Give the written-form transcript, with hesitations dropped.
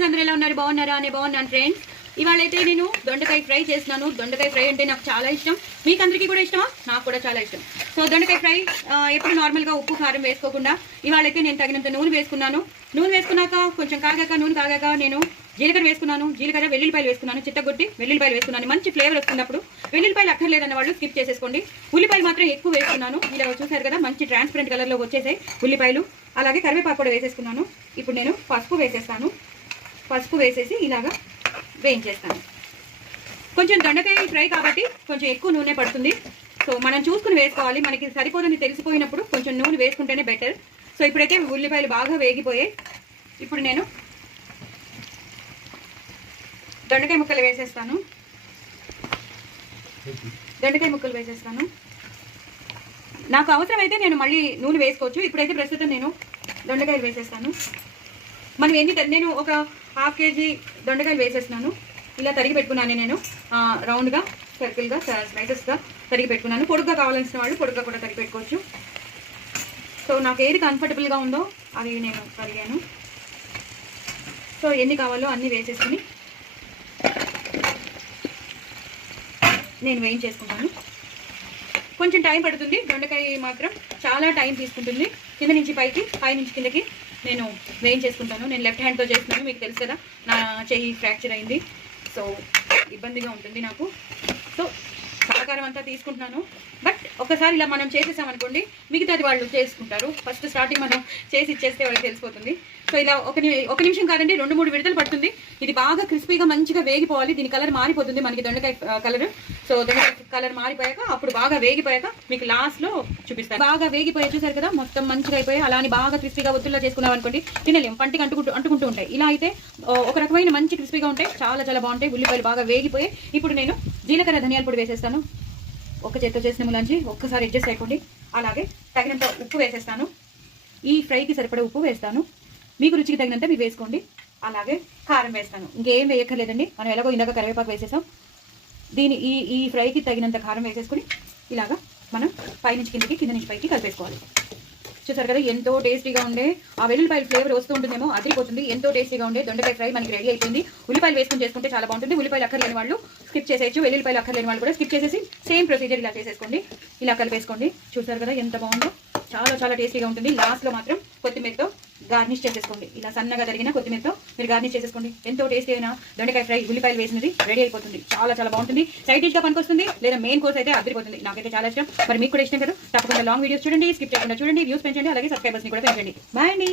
Friends, అందరూ ఎలా ఉన్నారు? బాగున్నారా? నేను బాగున్నాను ఫ్రెండ్స్. ఇవాళైతే నేను దొండకాయ ఫ్రై చేస్తున్నాను. దొండకాయ ఫ్రై అంటే నాకు చాలా ఇష్టం. మీకు అందరికీ కూడా ఇష్టమా? నాకు కూడా చాలా ఇష్టం. సో దొండకాయ ఫ్రై ఎప్పుడు నార్మల్గా ఉప్పు కారం వేసుకోకుండా ఇవాళైతే నేను తగినంత నూనె వేసుకున్నాను. నూనె వేసుకున్నాక కొంచెం నూనె కాగాక నేను జీలకర్ర వేసుకున్నాను. జీలకర్ర వెల్లుల్లిపాయలు వేసుకున్నాను. చిత్తగొట్టి వెల్లుల్లిపాయలు వేసుకున్నాను. మంచి ఫ్లేవర్ వస్తున్నప్పుడు వెల్లుల్లిపాయలు అక్కర్లేదన్న వాళ్ళు స్కిప్ చేసేసుకోండి. ఉల్లిపాయలు మాత్రం ఎక్కువ వేసుకున్నాను. ఇలా చూసారు కదా, మంచి ట్రాన్స్పరెంట్ కలర్లో వచ్చేసాయి ఉల్లిపాయలు. అలాగే కరివేపాకు కూడా వేసేసుకున్నాను. ఇప్పుడు నేను పసుపు వేసేస్తాను. పసుపు వేసేసి ఇలాగా వేయించేస్తాను. కొంచెం దొండకాయ ఫ్రై కాబట్టి కొంచెం ఎక్కువ నూనె పడుతుంది. సో మనం చూసుకుని వేసుకోవాలి. మనకి సరిపోదని తెలిసిపోయినప్పుడు కొంచెం నూనె వేసుకుంటేనే బెటర్. సో ఇప్పుడైతే ఉల్లిపాయలు బాగా వేగిపోయాయి. ఇప్పుడు నేను దొండకాయ ముక్కలు వేసేస్తాను. నాకు అవసరమైతే నేను మళ్ళీ నూనె వేసుకోవచ్చు. ఇప్పుడైతే ప్రస్తుతం నేను దొండకాయలు వేసేస్తాను. మనం నేను ఒక ½ కేజీ దొండకాయలు వేసేస్తున్నాను. ఇలా తరిగి పెట్టుకున్నాను. నేను రౌండ్గా, సర్కిల్గా, స్లైసెస్గా తరిగి పెట్టుకున్నాను. పొడుగ్గా కావాల్సిన వాళ్ళు పొడుగ్గా కూడా తరిగి పెట్టుకోవచ్చు. సో నాకు ఏది కంఫర్టబుల్గా ఉందో అది నేను తరిగాను. సో ఎన్ని కావాలో అన్నీ వేసేసుకుని నేను వేయించేసుకుంటాను. కొంచెం టైం పడుతుంది. దొండకాయ మాత్రం చాలా టైం తీసుకుంటుంది. కింద నుంచి పైకి, పై నుంచి కిందకి నేను వేయించేసుకుంటాను. నేను లెఫ్ట్ హ్యాండ్తో చేస్తున్నాను. మీకు తెలుసు కదా, నా చెయ్యి ఫ్రాక్చర్ అయింది. సో ఇబ్బందిగా ఉంటుంది నాకు. సో సహకారం అంతా తీసుకుంటున్నాను. బట్ ఒకసారి ఇలా మనం చేసేసామనుకోండి, మిగతాది వాళ్ళు చేసుకుంటారు. ఫస్ట్ స్టార్టింగ్ మనం చేసి ఇచ్చేస్తే వాళ్ళకి తెలిసిపోతుంది. సో ఇలా ఒక నిమిషం కాదండి, 2-3 విడతలు పడుతుంది. ఇది బాగా క్రిస్పీగా మంచిగా వేగిపోవాలి. దీని కలర్ మారిపోతుంది మనకి, దొండకాయ కలర్. సో దొండకాయ కలర్ మారిపోయాక, అప్పుడు బాగా వేగిపోయాక మీకు లాస్ట్లో చూపిస్తాను. బాగా వేగిపోయా చూసారు కదా, మొత్తం మంచిగా అయిపోయాయి. అలానే బాగా క్రిస్పీగా ఒత్తుల్లో చేసుకున్నాం అనుకోండి, తినలేం, పంటికి అంటుకుంటూ ఉంటాయి. ఇలా అయితే ఒక రకమైన మంచి క్రిస్పీగా ఉంటాయి, చాలా చాలా బాగుంటాయి. ఉల్లిపాయలు బాగా వేగిపోయాయి. ఇప్పుడు నేను జీలకర్ర ధనియాల పొడి వేసేస్తాను. ఒక చేత్తో చేసిన ములాంచి ఒక్కసారి అడ్జస్ట్ అయిపోండి. అలాగే తగినంత ఉప్పు వేసేస్తాను. ఈ ఫ్రైకి సరిపడా ఉప్పు వేస్తాను. మీకు రుచికి తగినంత మీరు వేసుకోండి. అలాగే కారం వేస్తాను. ఇంకేం వేయక్కర్లేదండి, మనం ఎలాగో ఇందాక కరివేపాకు వేసేసాం. ఈ ఫ్రైకి తగినంత కారం వేసేసుకుని ఇలాగా మనం పైనుంచి కిందకి, కింద నుంచి పైకి కలిపేసుకోవాలి. చూసారు కదా, ఎంతో టేస్టీగా ఉండే ఆ వెల్లుల్లిపాయల ఫ్లేవర్ వస్తూ ఉంటుందేమో, అదిరిపోతుంది. ఎంతో టేస్టీగా ఉండే దొండకాయ ఫ్రై మనకి రెడీ అయిపోయింది. ఉల్లిపాయలు వేసుకుని చేసుకుంటే చాలా బాగుంటుంది. ఉల్లిపాయలు అక్కర్లేని వాళ్ళు స్కిప్ చేసేయచ్చు. వెల్లుల్లిపాయలు అక్కర్లేని వాళ్ళు కూడా స్కిప్ చేసేసి సేమ్ ప్రొసీజర్ ఇలా చేసేసుకోండి. ఇలా కలిపేసుకోండి. చూసారు కదా ఎంత బాగుందో, చాలా చాలా టేస్టీగా ఉంటుంది. లాస్ట్లో మాత్రం కొత్తిమీరతో గార్నిష్ చేసేసుకోండి. ఇలా సన్నగా తరిగిన కొత్తిమీరతో మీరు గార్నిష్ చేసేసుకోండి. ఎంతో టేస్టీ అయిన దొండకాయ ఫ్రై ఉల్లిపాయలు వేసినది రెడీ అయిపోతుంది. చాలా చాలా బాగుంటుంది. సైడ్ డిష్గా పనికొస్తుంది, లేదా మెయిన్ కోర్స్ అయితే అదిరిపోతుంది. నాకైతే చాలా ఇష్టం. మరి మీకు కూడా ఇష్టం కదా, తప్పకుండా లాంగ్ వీడియోస్ చూడండి, స్కిప్ చేయకుండా చూడండి, వ్యూస్ పెంచండి, అలాగే సబ్స్క్రైబర్స్ని కూడా పెంచండి. బాయ్ అండి.